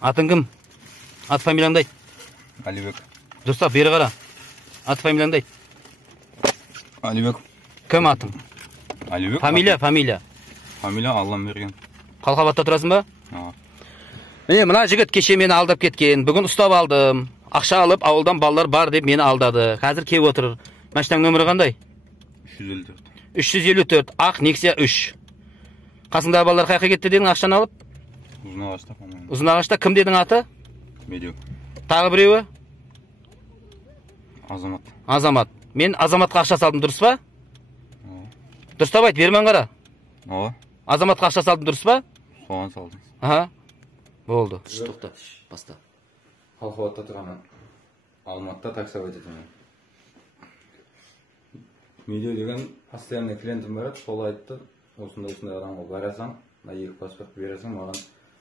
Atың кім? Ат фамилияңды айт. Алибек. Дұрыстап, бері қара. Ат фамилияңды айт. Алибек. Кім атың? Алибек. Фамилия. Фамилия Аллам берген. Қалқабатта тұрасың ба? Міне, мына жігіт кеше мені алдап кеткен. Бүгін ұстап алдым. Ақша алып, ауылдан балалар бар деп мені алдады. Қазір кеп отыр. Машинаң нөмірі қандай? 354. 354. Ақ Nexia 3. Қасыңдағы балалар қайқа кетті дедің ақшаны алып? Ұзынағашта. Ұзынағашта. Кім дедің аты? Медеу. Тағы біреуі? Азамат. Мен Азаматқа ақша салдым, дұрыс па? Дұрыстап айт, бермен қара. Азаматқа ақша салдым, дұрыс па? Соған салдым. Аха. Болды. Тоқта. Баста. Қалқабатта тұрғанмын. Алматыда такси өтетемін. Медеу деген постоянный клиентім бар еді, сол айтты, осындай адамға барасаң, екі паспорт бересің маған.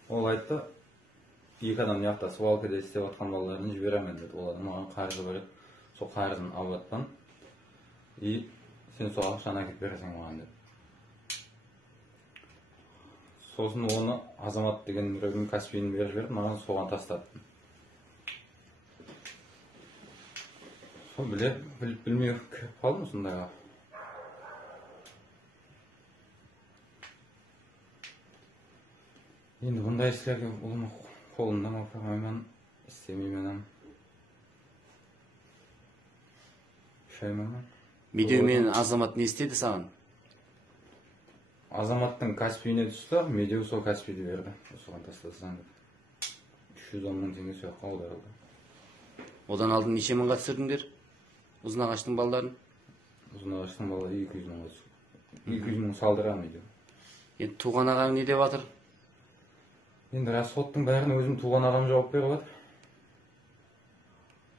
Ол айтты, екі адам яқта свалкада істеп отқан балаларын жіберемін деді. Олар маған қаржы береді. Сол қаржыны алып атпан. И сен сол ақшаны әкеліп бересің маған деді. Сосын оны Азамат деген біреудің Каспийін беріп жіберді, маған соған тастады. Сол білмей кіріп қалдым осындайға. Енді бұндай істерге ұлымы қолымдан апармаймын, істемеймін. Шаймаймын. Медеу мен Азамат не істеді саған? Азаматтың Каспийіне түсті, Медеу сол Каспийді берді. Соған тастасаң деп. 310 мың теңге сояққа аударылды. Одан алдын неше мыңға түсірдіңдер? Ұзынағаштың балаларын? Ұзынағаштың балалары 200 мыңға түсті. 200 мың салдыра Медеу. Енді туған ағаң не деп жатыр? Енді расходтың бәрін өзім туған ағам жауап беріп жатыр.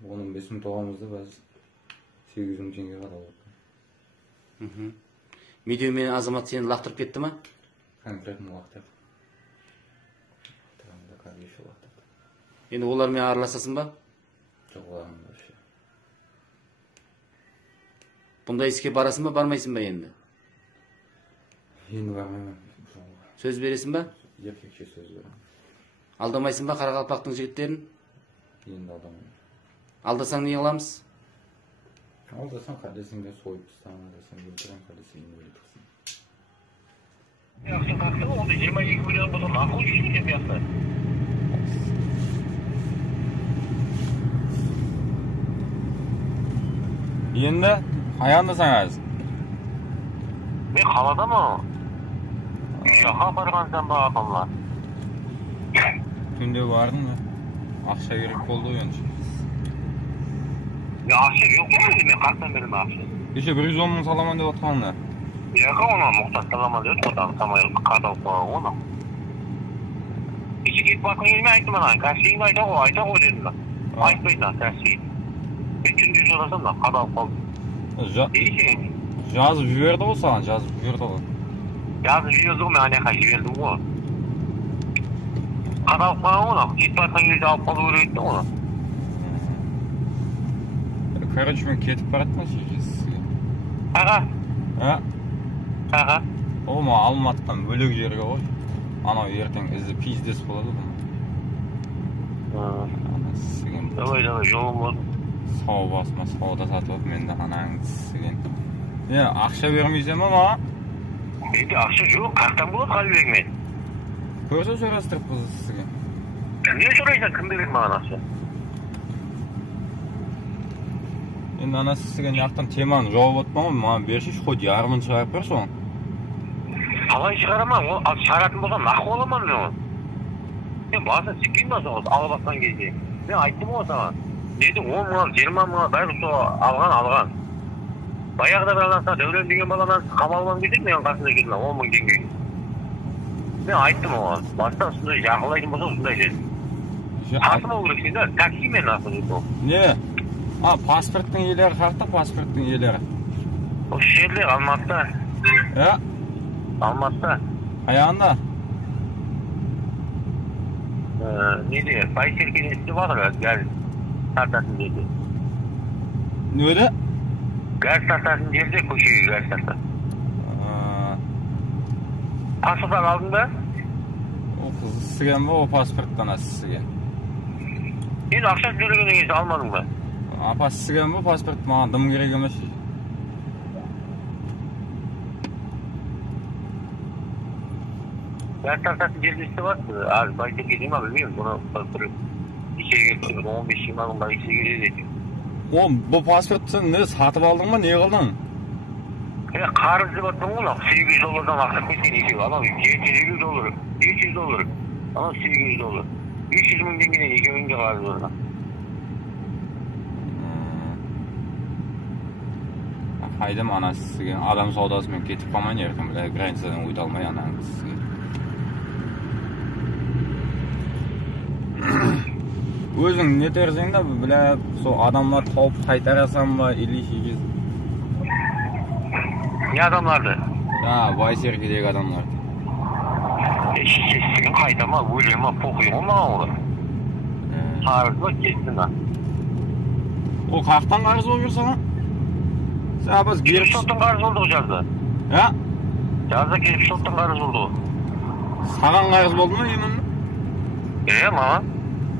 Оның 5 мың туғанымызды біз 800 мың теңге қадалып. Медеу мен Азамат сені лақтырып кетті ма? Конкретно лақтырды. Енді олармен араласасың ба? Жоқ, олармен вообще. Бұндай іске барасың ба, бармайсың ба енді? Енді бармаймын. Сөз бересің ба? Еркекше сөз беремін. Алдамайсың ба Қарақалпақтың жігіттерін? Енді алдамаймын. Алдасаң не қыламыз? Алдасаң қадесіңде сойып тастаған, алдасаң өлтірем, қадесіңде өлі тықсын. Сен қақсың, онда 22 миллион болсын, ақыл үшін сен бияқта. Енді қаяндасаң әз? Мен қаладамын. Жаққа барғансам ба ақылла. Түнде бардың ба? Ақша керек болды енді. Ақша жоқ қой, мен қақтан бердім ақша. Кеше 110 мың саламан деп отқанында. Яқа оны мұқтаж саламан деп отқан, самайылық қадалып қойған оны. Кеше кетіп батқан елме айттым ана, Каспийіңді айта ғой дедім ба. Айтпайды Каспий. Мен түнде жорасам да қадалып қалдым. Жазып жіберді ғой саған, жазып жіберді ғой. Жазып жіберді ғой, мен анаяқа жібердім ғой. Қадалып қойған оны, кетіп батқан елді алып қалу керек еді оны. Короче, мен кетіп бараттым сейчас. Аға? Ол ма Алматыдан бөлек жерге ғой. Анау ертең ізі пиздес болады ғой. Давай, жолым болды. Сау басыма сауда сатып өп, мен де анаңды сіген. Ақша бермейсен ма ма? Менде ақша жоқ, қақтан болады қалбек мен. Көрсе сұрастырып бұзы сіген. Не сұрайсың, кім береді маған ақша? Енді анасы сізген яқтан теманы жауап отпаңын, маған бершіш, хоть ярмын шығарып бер соң. Қалай шығараман, ал шығаратын болсам нақы оламан мен оны. Сен басын сіккен ба соғыз, алып атқан кезде. Мен айттым ғой саған. Деді 10 мыңға, 20 мыңға бәрі сол алған. Баяғыда бір анасына Дәулен деген баланан қамалған кезде мен қасында келдім 10 мың теңге. Мен айттым оған, бастан сондай жақылайтын болса сондай дедім. Қасым ол керек сен да, такси мен ақы деді ол. Не? Паспорттың иелері қақта, паспорттың иелері? Ол жерлер Алматыда. Алматыда. Аяғында? Неде, Байсеркен естіп жатыр, газ тартатын жерде. Нөді? Газ тартатын жерде, көшеге газ тартатын. Паспорттан алдың ба? Sizgen o pasporttan sizgen. Енді ақша төлегеннен кейін алмадың ба? Апа sizgen bu pasport mаған дым керек емес. Бәрі тартатын жерде істеп жатыр. Az байта келе ма білмеймін. Бұны бір есеге келіп 15-20 мыңға есеге келеді. Bu pasport sen ne satып алдың ба, не қылдың? Қарыз деп жатырмын ғой, $800 ақша кеткен екеуі. Анау $750, $500, анау $800. 500 мың теңгеден екеуінде қарыз бар. Haydım anası adam saudasымен кетіп қалмайын еркін біле границадан өте алмай анаңыз. Өзің не терсең да біле сол адамдар тауып қайтарасам ба или шекес? Не адамларды? Байсеркедегі адамдарды. Шекесін қайтама, өлема, похуй болмаған ғой. Қарыз ба кетсін да. Ол қақтан қарыз болып жүрсің ба? Biz gelip şottan qarız oldu o жазда. Ha? Жазда gelip şottan qarız oldu. Sağan qarız oldu mu yemin? Mağan.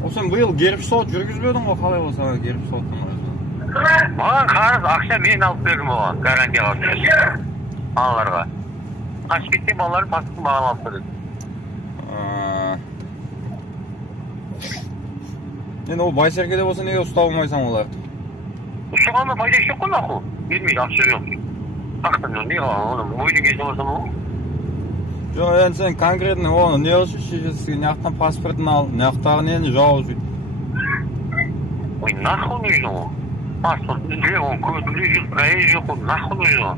O sen bu yıl gelip şot жүргізбедің ғой, қалай болса gelip şottan qarız. Mağan qarız ақша мен алып бердім оған, гарантияға алып. Аналарға. Қашып кеткен балаларын паспортын маған алып берді. Енді ол Байсеркеде болса неге ұстап алмайсың оларды? Ұстағаннан пайда жоқ қой нахуй. Бермейді, ақша жоқ. Қақтан не қылған, оны ойды кезіп олсам ол? Жоқ, енді сен конкретно оны не үшін шешесіз, неқтан паспортын ал, неқтағы нені жауыз үйді? Ой, нахуй нужно ол. Паспортын үле, оны көтілі жоқ, райы жоқ, ол нахуй нужно.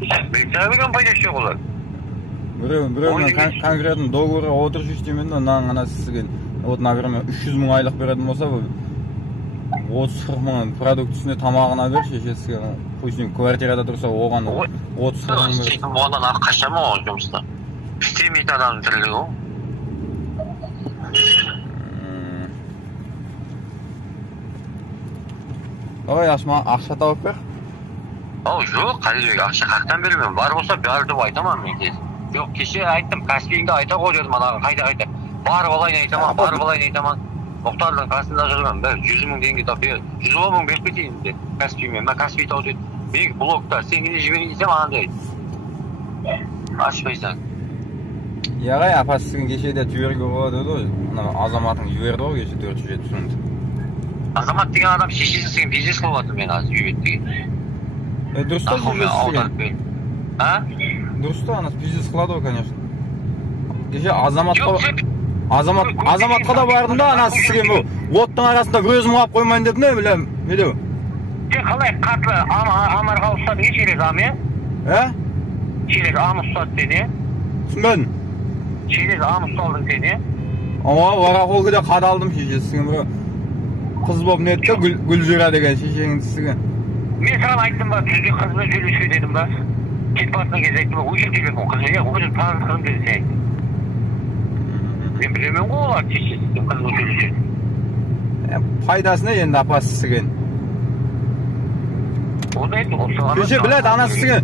Мен сәбілген пайдасы жоқ олар. Біреуінен конкретно договорға отырыш іштемен да, ана сізген, вот, например, 300 мың айлық беретін болса, 30-40 мың продуктісіне тамағына бер шешесіге, пусть квартирада тұрса оған 30-40 мың бер. Істейтін оған ақ қашама оған жұмыста. Істемейтін адамның тірлігі ол. Давай ашма ақша тауып бер. Жоқ, Қалибек, ақша қақтан бермеймін. Бар болса бәрі деп айтамам мен кез. Жоқ, кеше айттым, Каспийіңді айта қой дедім анаға, қайта. Барып алайын айтаман. Мұқтардың қасында жүрген, бір 100 мың теңге тапып, 110 мың беріп кетейін де, Каспиймен. Мен Каспий тауып деді, мен блокта, сен не жіберейін десем, андай. Ашпайсың. Яғай, апасының кешеде түйерге болады ғой, азаматың жіберді ғой кеше 470 сұрынды. Азамат деген адам шешесін сеген бизнес қылып жатыр мен аз жүйбет деген. Дұрыста бизнес сеген? Дұрыста, анасы бизнес қылады ғой, конечно. Кеше азаматқа да бардым да, анасы сізген бұл оттың арасында көзім қап қоймайын деп не білем, медеу? Сен қалай қатлы амарға ұстады не через ам, Через ам ұстады сені? Түсінбедім? Через ам ұсталдың сені? Варақ олгіде қадалдым шешесіген бір қыз болып нетті, Гүлжира деген шешеңін сізген. Мен саған айттым ба, түзде қызмен сөйлеспе дедім ба? Кетіп батқан кез айттым ба, өшін телефон қызы, өзім таныстығым деді сен айттым. Мен білемен ғой олар шешесіген қызмен сөйлеседі. Пайдасына енді апасы сізген. Онда айттым, осыған... Кеше білет, анасы сізген.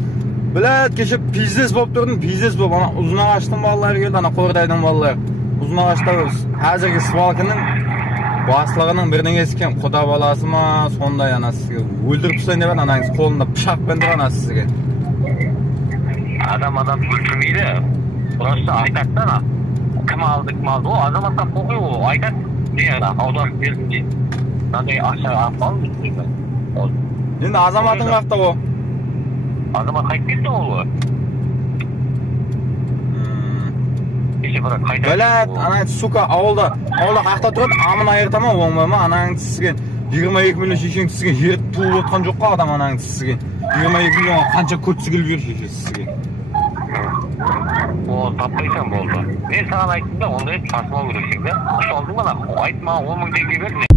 Білет, кеше пиздес болып тұрдың, пиздес болып. Ұзын ағаштың балалары келді, ана Қордайдың балалары. Ұзын ағашта әзіргі свалкының басылығының бірінің ескен құда баласы ма, сондай анасы сізген. Өлдіріп тұстайын деп анаңыз қолында пышақпен тұр анасы сізген. Адам өлтірмейді. Просто айтаттана. Кім алды, о, азаматтан қоқи ол, айтат. Не, аударып бердім дейді. Нандай ақша апалым дейді. Енді азаматын қақта о? Азамат қайтып кетті ол. Білет, анаңыз, сука, ауылда қақта тұрады, амын айыртама, оңбайма, анаңыз сізген 22 миллион шешең сізген жер туып отқан жоқ қа адам анаңыз сізген. 22 миллион қанша көтсі келіп жер шешесі сізген. Оны таппайсам болды. Мен саған айттым да, онда еді тасымау керексің да. Құш алдың ба, айтма 10 мың теңге берді.